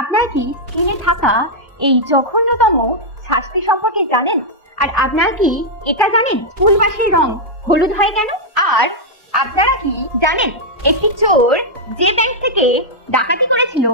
আপনারা কি স্ক্রিনে থাকা এই জঘন্যতম শাস্তি সম্পর্কে জানেন? আর আপনারা কি এটা জানেন স্কুলবাসীর রং হলুদ হয় কেন? আর আপনারা কি জানেন একটি চোর যে ব্যাংক থেকে ডাকাতি করেছিল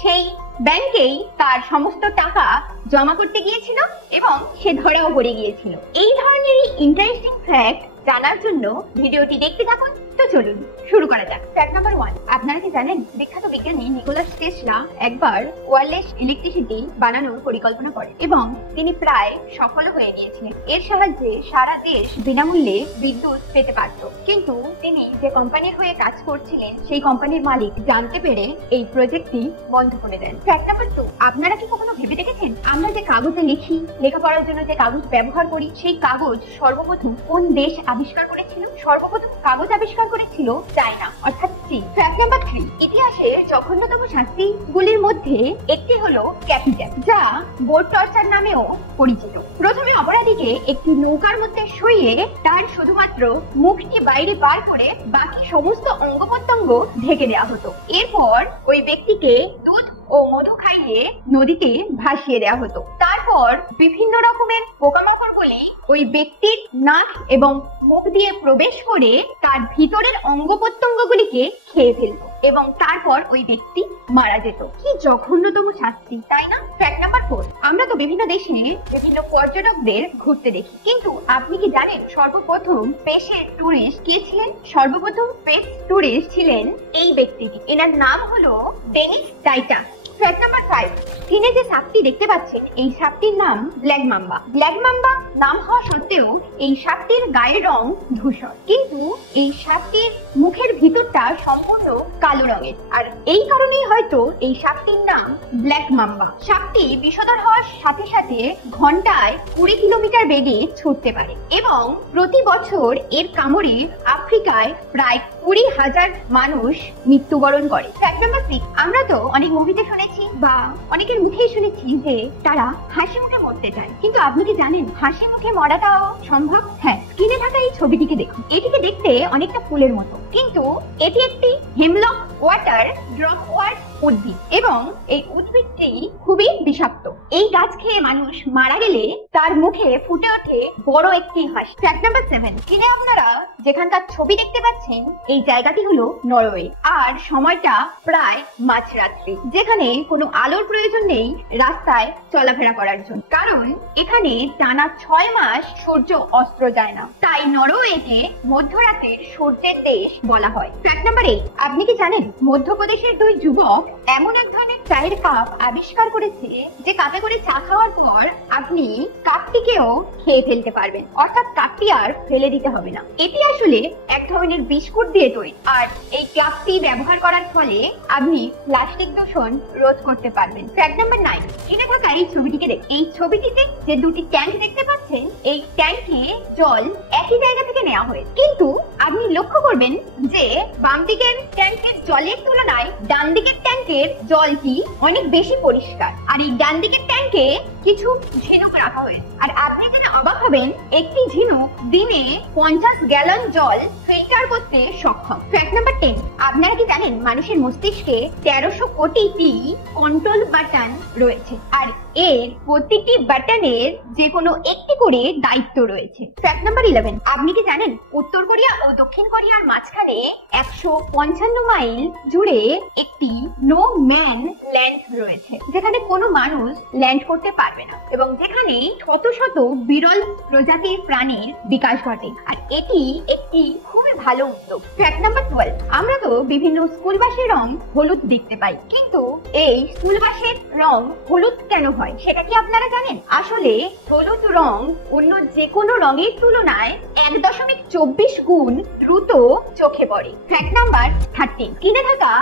সেই ব্যাংকেই তার সমস্ত টাকা জমা করতে গিয়েছিল এবং সে ধরাও পড়ে গিয়েছিল। এই ধরনের ইন্টারেস্টিং ফ্যাক্ট জানার জন্য ভিডিওটি দেখতে থাকুন। তো চলুন শুরু করা যাক। ফ্যাক্ট নাম্বার 1, আপনারা কি জানেন বিখ্যাত বিজ্ঞানী নিকোলাস টেসলা একবার ওয়্যারলেস ইলেকট্রিসিটি বানানোর পরিকল্পনা করেন এবং তিনি প্রায় সফল হয়ে গিয়েছিলেন। এর সাহায্যে সারা দেশ বিনামূল্যে বিদ্যুৎ পেতে পারত। কিন্তু তিনি যে কোম্পানির হয়ে কাজ করছিলেন সেই কোম্পানির মালিক জানতে পেরে এই প্রজেক্টটি বন্ধ করে দেন। ফ্যাক্ট নাম্বার 2, আপনারা কি কখনো ভেবে দেখেছেন আমরা যে কাগজে লিখি, লেখাপড়ার জন্য যে কাগজ ব্যবহার করি, সেই কাগজ সর্বপ্রথম কোন দেশ আবিষ্কার করেছিল? সর্বপ্রথম কাগজ আবিষ্কার করেছিল চায়না, অর্থাৎ চীন। ফ্যাক্ট নাম্বার 3, ইতিহাসের জঘন্যতম শাস্তিগুলির মধ্যে একটি হলো ক্যাপিটাল, যা বোট টর্চার নামেও পরিচিত। প্রথমে অপরাধীকে একটি নৌকার মধ্যে শুইয়ে তার শুধুমাত্র মুখটি বাইরে বার করে বাকি সমস্ত অঙ্গ প্রত্যঙ্গ ঢেকে দেওয়া হতো। এরপর ওই ব্যক্তিকে দুধ ও মধু খাইয়ে নদীতে ভাসিয়ে দেওয়া হতো। তারপর বিভিন্ন রকমের পোকামাকড়গুলি ওই ব্যক্তির নাক এবং মুখ দিয়ে প্রবেশ করে তার ভিতরের অঙ্গ প্রত্যঙ্গগুলিকে খেয়ে ফেলত এবং তারপর ওই ব্যক্তি মারা যেত। কি জঘন্যতম শাস্তি, তাই না? ফ্যাক্ট নাম্বার 4, আমরা তো বিভিন্ন দেশে বিভিন্ন পর্যটকদের ঘুরতে দেখি, কিন্তু আপনি কি জানেন সর্বপ্রথম স্পেসের ট্যুরিস্ট কে ছিলেন? সর্বপ্রথম স্পেস ট্যুরিস্ট ছিলেন এই ব্যক্তিটি। এনার নাম হলো ডেনিস টাইটান। ফ্যাক্ট নাম্বার 5, স্ক্রিনে যে সাপটি দেখতে পাচ্ছেন এই সাপটির নাম ব্ল্যাক মাম্বা। ব্ল্যাক মাম্বা নাম হওয়া সত্ত্বেও এই সাপটির গায়ের রং ধূসর, কিন্তু এই সাপটির মুখের ভিতরটা সম্পূর্ণ কালো রঙের, আর এই কারণেই হয়তো এই সাপটির নাম ব্ল্যাক মাম্বা। সাপটি বিষধর হওয়ার সাথে সাথে ঘন্টায় 20 কিলোমিটার বেগে ছুটতে পারে এবং প্রতি বছর এর কামড়ে আফ্রিকায় প্রায় 20,000 মানুষ মৃত্যুবরণ করে। ফ্যাক্ট নাম্বার 6, আমরা তো অনেক মুভিতে শুনেছি বা অনেকের মুখেই শুনেছি যে তারা হাসি মুখে মরতে চায়, কিন্তু আপনি কি জানেন হাসি মুখে মরাটাও সম্ভব? হ্যাঁ, স্ক্রিনে থাকা এই ছবিটিকে দেখুন। এটিকে দেখতে অনেকটা ফুলের মতো, কিন্তু এটি একটি হেমলক ওয়াটার ড্রপওয়ার্ট উদ্ভিদ এবং এই উদ্ভিদটি খুবই বিষাক্ত। এই গাছ খেয়ে মানুষ মারা গেলে তার মুখে ফুটে ওঠে বড় একটি হাসি। ফ্যাক্ট নাম্বার 7, স্ক্রিনে আপনারা যেখানকার ছবি দেখতে পাচ্ছেন এই জায়গাটি হলো নরওয়ে, আর সময়টা প্রায় মাঝরাত্রি, যেখানে কোনো আলোর প্রয়োজন নেই রাস্তায় চলাফেরা করার জন্য, কারণ এখানে টানা 6 মাস সূর্য অস্ত যায় না, তাই নরওয়েকে মধ্যরাতের সূর্যের দেশ বলা হয়। ফ্যাক্ট নাম্বার 8, আপনি কি জানেন মধ্যপ্রদেশের 2 যুবক এমন এক ধরনের চায়ের কাপ আবিষ্কার করেছে যে কাপে করে চা খাওয়ার পর আপনি কাপটিকেও খেয়ে ফেলতে পারবেন, অর্থাৎ কাপটি আর ফেলে দিতে হবে না। এটি আসলে এক ধরনের বিস্কুট দিয়ে তৈরি, আর এই কাপটি ব্যবহার করার ফলে আপনি প্লাস্টিক দূষণ রোধ করতে পারবেন। ফ্যাক্ট নাম্বার 9, কিনে থাকা এই ছবিটিকে দেখ। এই ছবিটিতে যে 2টি ট্যাঙ্ক দেখতে পাচ্ছেন এই ট্যাঙ্কে জল একই জায়গা থেকে নেওয়া হয়েছে, কিন্তু আপনি লক্ষ্য করবেন যে বাম দিকের ট্যাঙ্কের জলের তুলনায় ডান দিকের ট্যাঙ্কের জলটি অনেক বেশি পরিষ্কার, আর এই ডান দিকের ট্যাঙ্কে কিছু ঝিনুক রাখা হয়েছে। আর আপনি জেনে অবাক হবেন একটি ঝিনুক দিনে 50 গ্যালন জল ফিল্টার করতে সক্ষম। ফ্যাক্ট নাম্বার 10, আপনারা কি জানেন মানুষের মস্তিষ্কে 1300 কোটিটি কন্ট্রোল বাটন রয়েছে, আর এর প্রতিটি বাটনের যে কোনো একটি করে দায়িত্ব রয়েছে। ফ্যাক্ট নাম্বার 11, আপনি কি জানেন উত্তর কোরিয়া ও দক্ষিণ কোরিয়ার মাঝখানে 155 মাইল জুড়ে একটি নো ম্যান ল্যান্ড রয়েছে, যেখানে কোনো মানুষ ল্যান্ড করতে পারবে না এবং যেখানে শত শত বিরল প্রজাতির প্রাণীর বিকাশ ঘটে, আর এটি একটি খুবই ভালো উদ্যোগ। ফ্যাক্ট নাম্বার 12, আমরা তো বিভিন্ন স্কুল বাসের রং হলুদ দেখতে পাই, কিন্তু এই স্কুল বাসের রং হলুদ কেন হয় সেটা কি আপনারা জানেন? আসলে হলুদ রং অন্য যে কোনো রঙের তুলনায় 1.24 গুণ দ্রুত চোখে পড়ে। ফ্যাক্ট নাম্বার 13, কিনে থাকা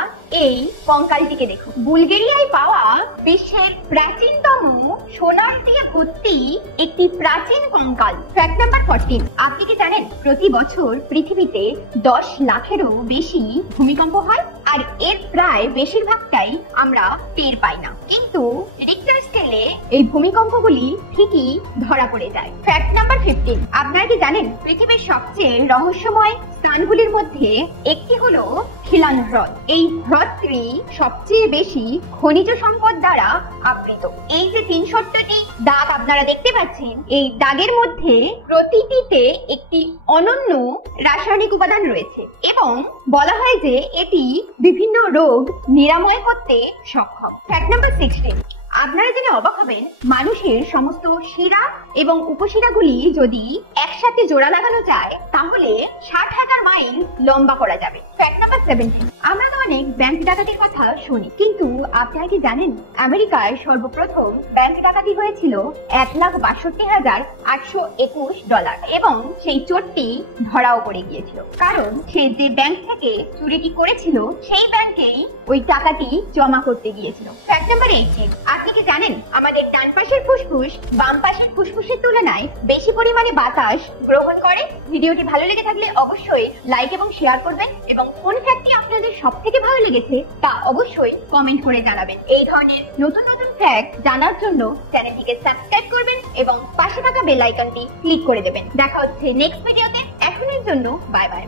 এই কঙ্কালটিকে দেখুন। বুলগেরিয়ায় পাওয়া বিশ্বের প্রাচীনতম সোনার দিয়ে ভর্তি একটি প্রাচীন কঙ্কাল। ফ্যাক্ট নাম্বার 14, আপনি কি জানেন প্রতি বছর পৃথিবীতে 10 লাখেরও বেশি ভূমিকম্প হয়, আর এর প্রায় বেশিরভাগটাই আমরা টের পাই না, কিন্তু রিক্টার স্কেলে তাহলে এই ভূমিকম্পগুলি ঠিকই ধরা পড়ে যায়। ফ্যাক্ট নাম্বার 15, আপনারা কি জানেন পৃথিবীর সবচেয়ে রহস্যময় স্থানগুলির মধ্যে একটি হলো খিলান হ্রদ। এই হ্রদটি সবচেয়ে বেশি খনিজ সম্পদ দ্বারা আবৃত। এই যে 63টি দাগ আপনারা দেখতে পাচ্ছেন, এই দাগের মধ্যে প্রতিটিতে একটি অনন্য রাসায়নিক উপাদান রয়েছে এবং বলা হয় যে এটি বিভিন্ন রোগ নিরাময় করতে সক্ষম। ফ্যাক্ট নাম্বার 16, আপনারা জেনে অবাক হবেন মানুষের সমস্ত শিরা এবং উপশিরাগুলি যদি একসাথে জোড়া লাগানো যায় তাহলে 60,000 মাইল লম্বা করা যাবে। ফ্যাক্ট নাম্বার 17, আমরা তো অনেক ব্যাংক ডাকাতির কথা শুনি, কিন্তু আপনারা কি জানেন আমেরিকায় সর্বপ্রথম ব্যাংক ডাকাতি হয়েছিল $1,62,821 এবং সেই চোরটি ধরাও পড়ে গিয়েছিল, কারণ সে যে ব্যাংক থেকে চুরিটি করেছিল সেই ব্যাংকেই ওই টাকাটি জমা করতে গিয়েছিল। ফ্যাক্ট নাম্বার 18, আপনি কি জানেন আমাদের ডান পাশের ফুসফুস বাম পাশের ফুসফুসের তুলনায় বেশি পরিমাণে বাতাস গ্রহণ করে? ভিডিওটি ভালো লেগে থাকলে অবশ্যই লাইক এবং শেয়ার করবেন এবং কোন ফ্যাক্টটি আপনাদের সবথেকে ভালো লেগেছে তা অবশ্যই কমেন্ট করে জানাবেন। এই ধরনের নতুন নতুন ফ্যাক্ট জানার জন্য চ্যানেলটিকে সাবস্ক্রাইব করবেন এবং পাশে থাকা বেল আইকনটি ক্লিক করে দেবেন। দেখা হচ্ছে নেক্সট ভিডিওতে। এখনের জন্য বাই বাই।